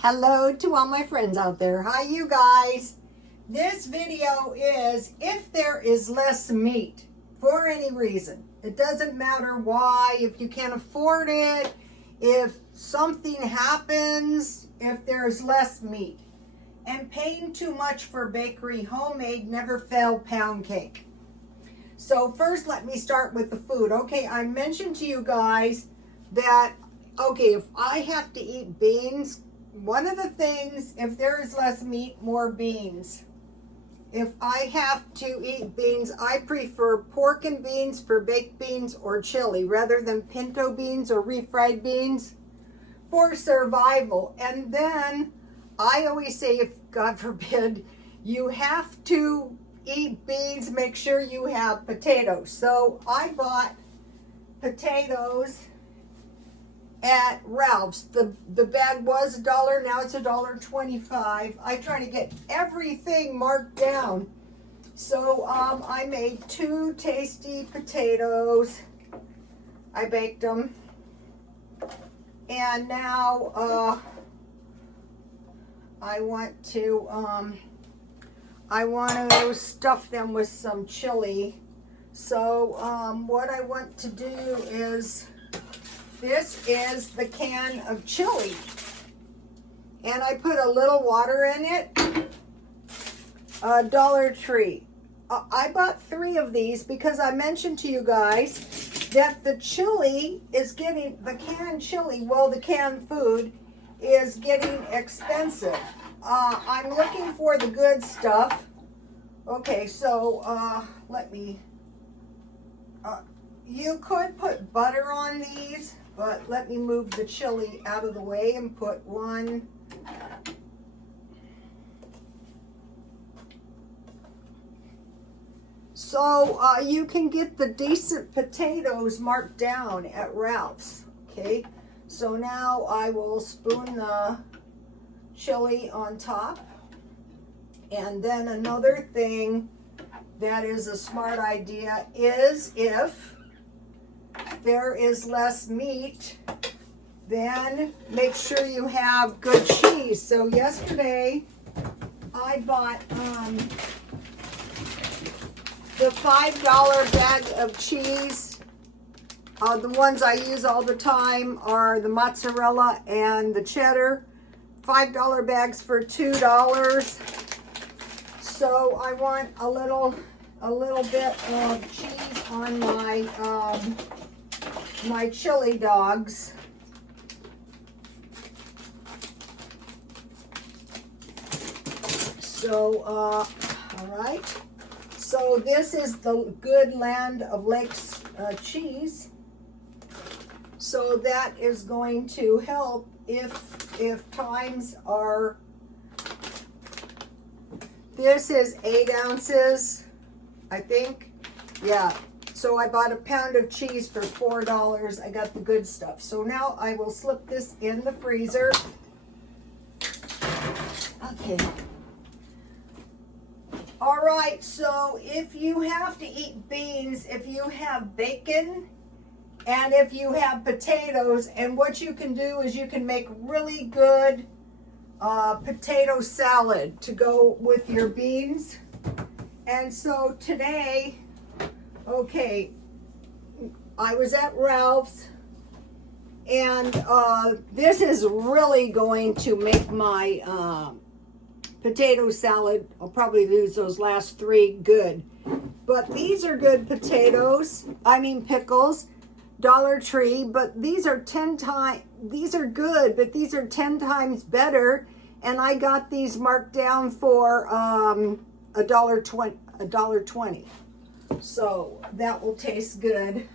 Hello to all my friends out there. Hi, you guys. This video is if there is less meat for any reason. It doesn't matter why, if you can't afford it, if something happens, if there's less meat. And paying too much for bakery homemade never fail pound cake. So first let me start with the food. Okay, I mentioned to you guys that, okay, if I have to eat beans, one of the things, if there is less meat, more beans. If I have to eat beans, I prefer pork and beans for baked beans or chili rather than pinto beans or refried beans for survival. And then I always say, if God forbid, you have to eat beans, make sure you have potatoes. So I bought potatoes at Ralph's. The bag was $1, now it's $1.25. I try to get everything marked down. So I made 2 tasty potatoes. I baked them. And now I want to stuff them with some chili. So what I want to do is, this is the can of chili, and I put a little water in it, Dollar Tree. I bought 3 of these because I mentioned to you guys that the chili is getting, the canned chili, well, the canned food is getting expensive. I'm looking for the good stuff. Okay, so let me, you could put butter on these, but let me move the chili out of the way and put 1. So you can get the decent potatoes marked down at Ralph's. Okay, so now I will spoon the chili on top. And then another thing that is a smart idea is, if there is less meat, then make sure you have good cheese. So yesterday I bought the $5 bag of cheese. The ones I use all the time are the mozzarella and the cheddar. $5 bags for $2. So I want a little bit of cheese on my my chili dogs. So all right. So this is the Good Land of Lakes cheese. So that is going to help if times are. This is 8 ounces, I think. Yeah. So I bought a pound of cheese for $4. I got the good stuff. So now I will slip this in the freezer. Okay. All right. So if you have to eat beans, if you have bacon, and if you have potatoes, and what you can do is you can make really good potato salad to go with your beans. And so today, okay, I was at Ralph's, and this is really going to make my potato salad, I'll probably lose those last 3, good. But these are good potatoes, I mean pickles, Dollar Tree, but these are 10 times, these are good, but these are 10 times better. And I got these marked down for $1.20. So that will taste good.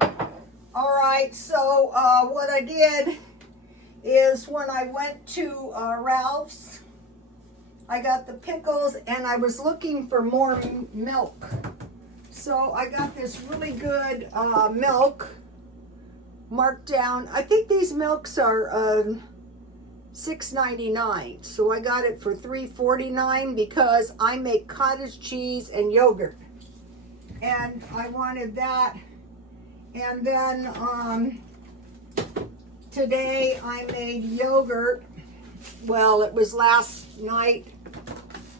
All right, so what I did is when I went to Ralph's, I got the pickles and I was looking for more milk. So I got this really good milk marked down. I think these milks are $6.99. So I got it for $3.49 because I make cottage cheese and yogurt. And I wanted that. And then today I made yogurt well, it was last night.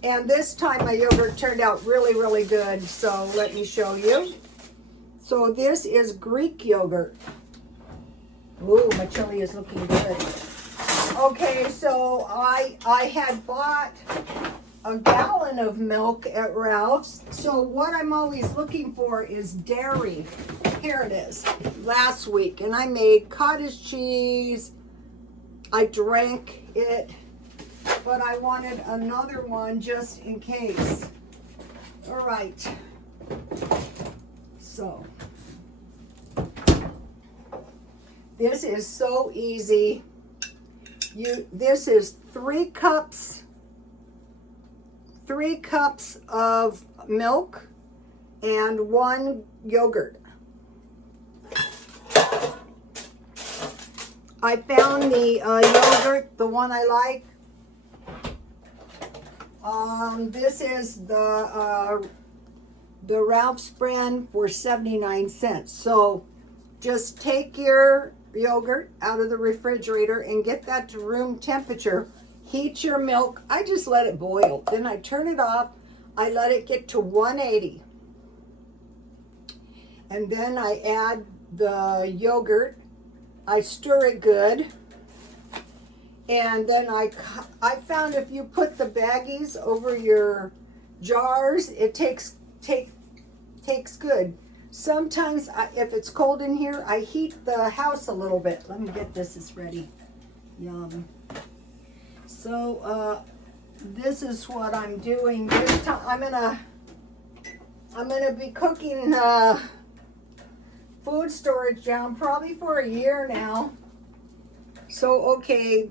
And this time my yogurt turned out really, really good. So let me show you. So this is Greek yogurt. Ooh, my chili is looking good. Okay, so I had bought a gallon of milk at Ralph's. So what I'm always looking for is dairy. Here it is, last week. And I made cottage cheese. I drank it, but I wanted another one just in case. All right. So this is so easy. This is 3 cups of milk and 1 yogurt. I found the yogurt, the one I like. This is the Ralph's brand for 79 cents. So just take your yogurt out of the refrigerator and get that to room temperature. Heat your milk. I just let it boil. Then I turn it off. I let it get to 180. And then I add the yogurt. I stir it good. And then I found if you put the baggies over your jars, it takes good. Sometimes if it's cold in here, I heat the house a little bit. Let me get this, it's ready. Yum. So this is what I'm doing this time. I'm gonna be cooking food storage down probably for a year now. So okay,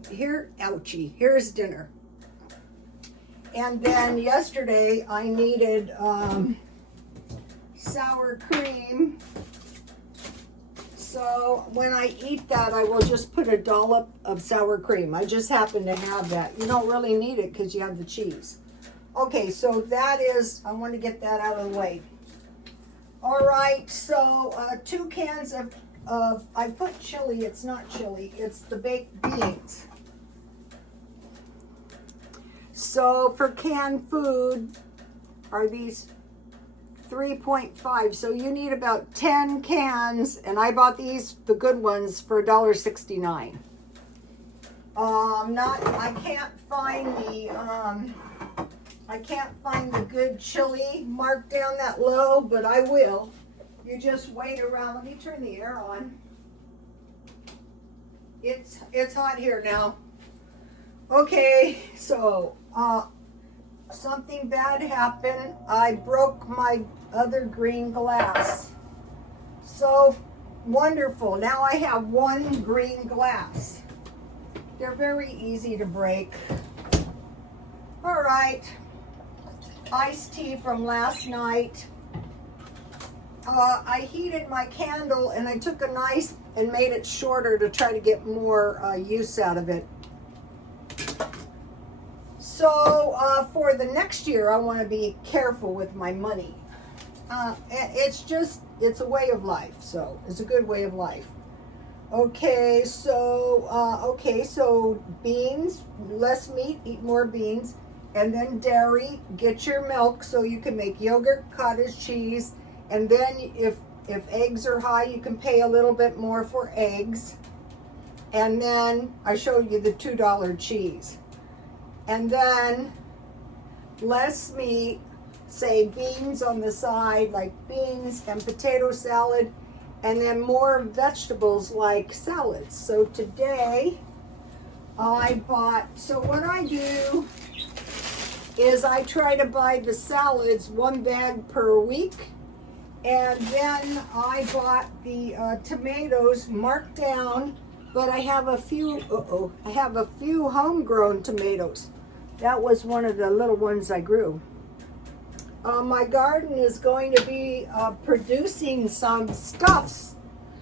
ouchie, here's dinner. And then yesterday I needed sour cream. So when I eat that, I will just put a dollop of sour cream. I just happen to have that. You don't really need it because you have the cheese. Okay, so that is, I want to get that out of the way. All right, so 2 cans of, I put chili, it's not chili, it's the baked beans. So for canned food are these 3.5, so you need about 10 cans, and I bought these, the good ones, for $1.69. I can't find the good chili marked down that low, but I will. You just wait around. Let me turn the air on. It's hot here now. Okay, so something bad happened. I broke my other green glass. So wonderful. Now I have 1 green glass. They're very easy to break. All right. Iced tea from last night. I heated my candle and I took a knife and made it shorter to try to get more use out of it. So for the next year, I want to be careful with my money. It's a way of life. So it's a good way of life. Okay, so beans, less meat, eat more beans. And then dairy, get your milk so you can make yogurt, cottage cheese. And then if eggs are high, you can pay a little bit more for eggs. And then I showed you the $2 cheese. And then less meat, say beans on the side, like beans and potato salad, and then more vegetables like salads. So today so what I do is I try to buy the salads 1 bag per week. And then I bought the tomatoes marked down, but I have a few homegrown tomatoes. That was one of the little ones I grew. My garden is going to be producing some stuffs.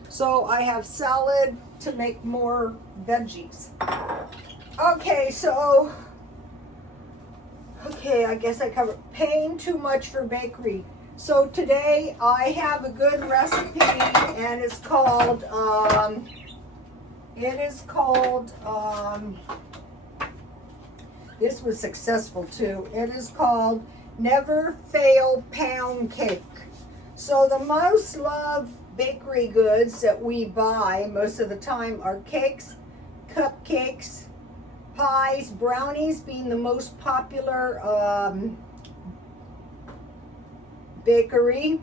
So I have salad to make more veggies. Okay, I guess I covered paying too much for bakery. So today I have a good recipe, and it's called This was successful too. It is called Never Fail Pound Cake. So the most loved bakery goods that we buy most of the time are cakes, cupcakes, pies, brownies being the most popular bakery,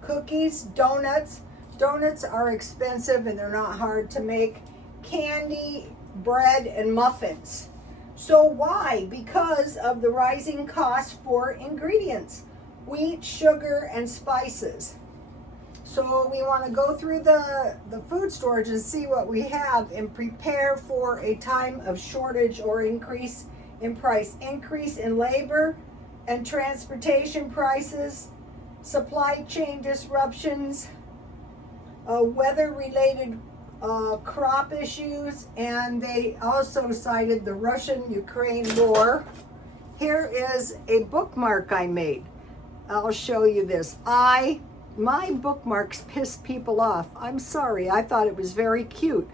cookies, donuts. Donuts are expensive and they're not hard to make. Candy, bread, and muffins. So why? Because of the rising cost for ingredients, wheat, sugar, and spices. So we want to go through the food storage and see what we have and prepare for a time of shortage or increase in price, increase in labor and transportation prices, supply chain disruptions, weather-related crop issues, and they also cited the Russian-Ukraine war. Here is a bookmark I made. I'll show you this. My bookmarks piss people off. I'm sorry, I thought it was very cute.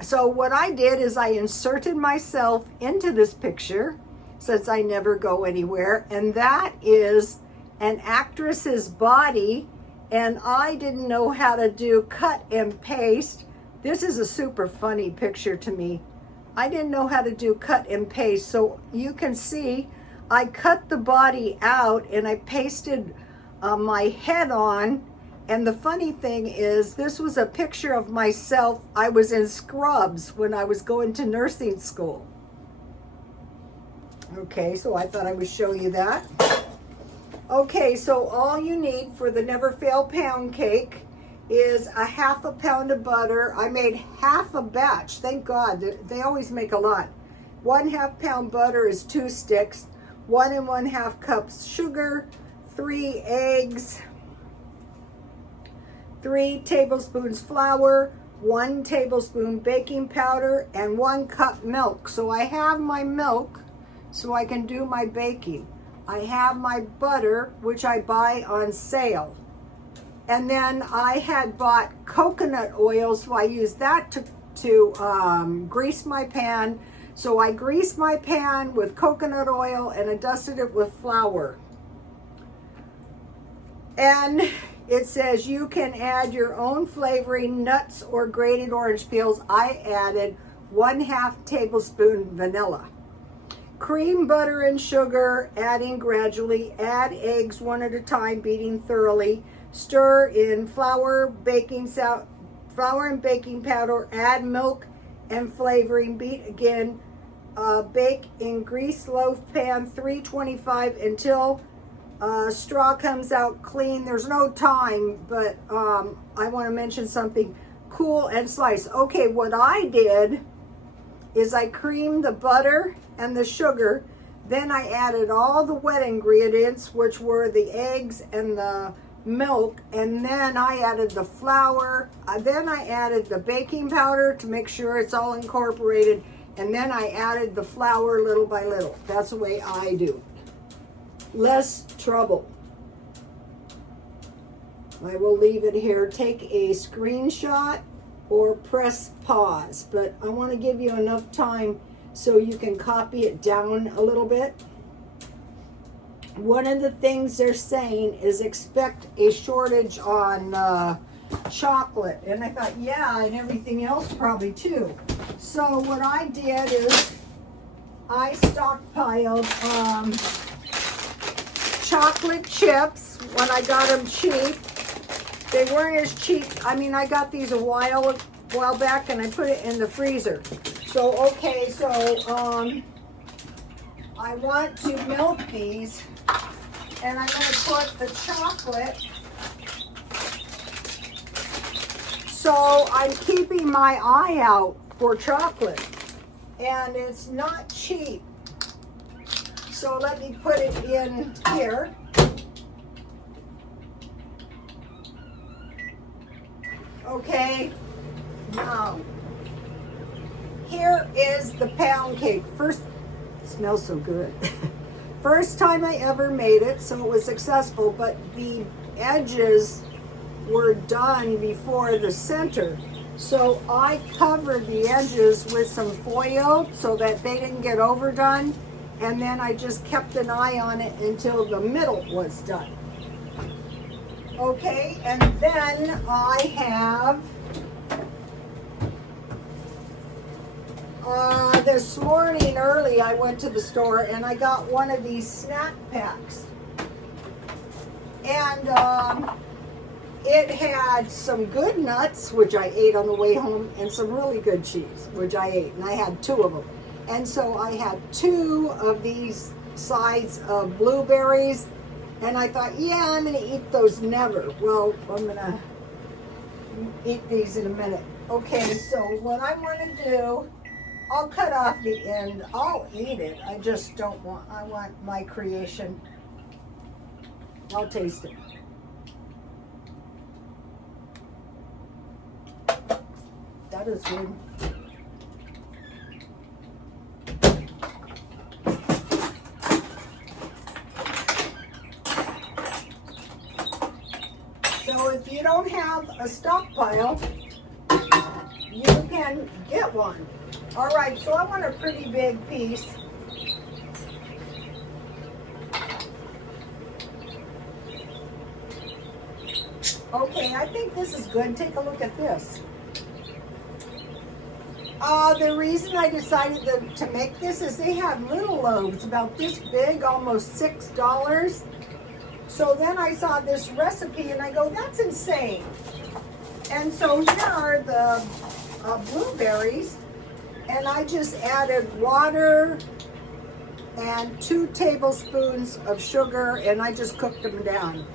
So what I did is I inserted myself into this picture since I never go anywhere, and that is an actress's body, and I didn't know how to do cut and paste. This is a super funny picture to me. I didn't know how to do cut and paste, so you can see I cut the body out and I pasted my head on. And the funny thing is, this was a picture of myself. I was in scrubs when I was going to nursing school. Okay, so I thought I would show you that. Okay, so all you need for the Never Fail Pound Cake is a half a pound of butter. I made half a batch. Thank God, they always make a lot. 1/2 pound butter is 2 sticks. 1 1/2 cups sugar, 3 eggs, 3 tablespoons flour, 1 tablespoon baking powder, and 1 cup milk. So I have my milk so I can do my baking. I have my butter, which I buy on sale. And then I had bought coconut oil, so I used that to grease my pan. So I greased my pan with coconut oil and I dusted it with flour. And it says you can add your own flavoring, nuts or grated orange peels. I added 1/2 tablespoon vanilla. Cream, butter, and sugar, adding gradually. Add eggs one at a time, beating thoroughly. Stir in flour and baking powder. Add milk and flavoring. Beat again. Bake in greased loaf pan 325 until straw comes out clean. There's no time, but I want to mention something. Cool and slice. Okay, what I did is I creamed the butter and the sugar. Then I added all the wet ingredients, which were the eggs and the milk, and then I added the flour. Then I added the baking powder to make sure it's all incorporated, and then I added the flour little by little. That's the way I do. Less trouble. I will leave it here. Take a screenshot or press pause, but I want to give you enough time so you can copy it down a little bit. One of the things they're saying is expect a shortage on chocolate. And I thought, yeah, and everything else probably too. So what I did is I stockpiled chocolate chips when I got them cheap. They weren't as cheap. I mean, I got these a while back and I put it in the freezer. So, okay, so I want to melt these, and I'm going to put the chocolate. So I'm keeping my eye out for chocolate, and it's not cheap. So let me put it in here. Okay, now here is the pound cake. First, it smells so good. First time I ever made it, so it was successful, but the edges were done before the center. So I covered the edges with some foil so that they didn't get overdone. And then I just kept an eye on it until the middle was done. Okay, and then I have this morning early I went to the store and I got one of these snack packs. And it had some good nuts, which I ate on the way home, and some really good cheese, which I ate. And I had 2 of them. And so I had 2 of these sides of blueberries. And I thought, yeah, I'm going to eat those never. Well, I'm going to eat these in a minute. Okay, so what I want to do, I'll cut off the end. I'll eat it. I just don't want, I want my creation. I'll taste it. That is good. So if you don't have a stockpile, you can get one. All right, so I want a pretty big piece. Okay, I think this is good. Take a look at this. The reason I decided to make this is they have little loaves about this big, almost $6. So then I saw this recipe and I go, that's insane. And so here are the blueberries, and I just added water and 2 tablespoons of sugar, and I just cooked them down.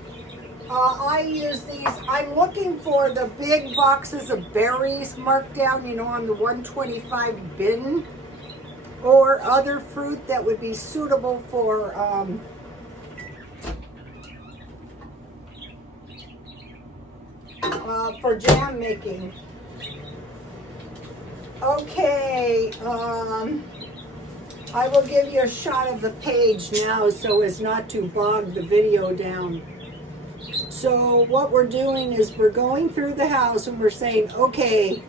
I use these, I'm looking for the big boxes of berries marked down, you know, on the 125 bin, or other fruit that would be suitable for jam making. Okay, I will give you a shot of the page now so as not to bog the video down. So what we're doing is we're going through the house and we're saying, okay,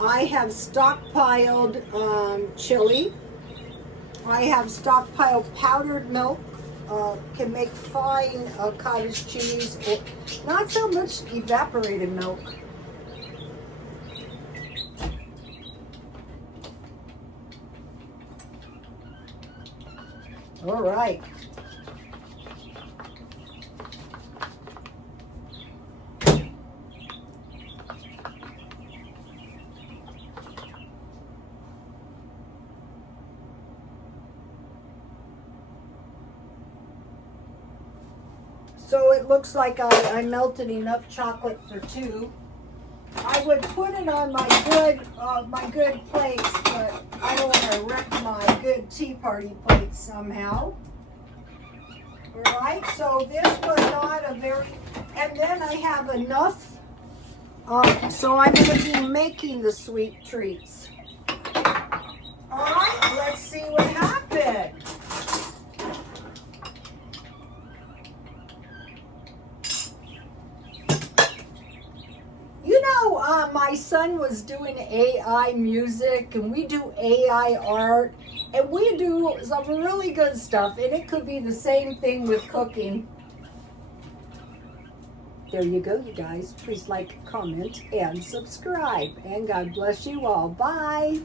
I have stockpiled chili. I have stockpiled powdered milk. Can make fine cottage cheese, or not so much evaporated milk. All right. So it looks like I melted enough chocolate for 2. I would put it on my good plates, but I don't want to wreck my good tea party plates somehow. All right, so this was not a very, and then I have enough, so I'm going to be making the sweet treats. All right, let's see what happened. My son was doing AI music, and we do AI art, and we do some really good stuff, and it could be the same thing with cooking. There you go, you guys. Please like, comment, and subscribe, and God bless you all. Bye.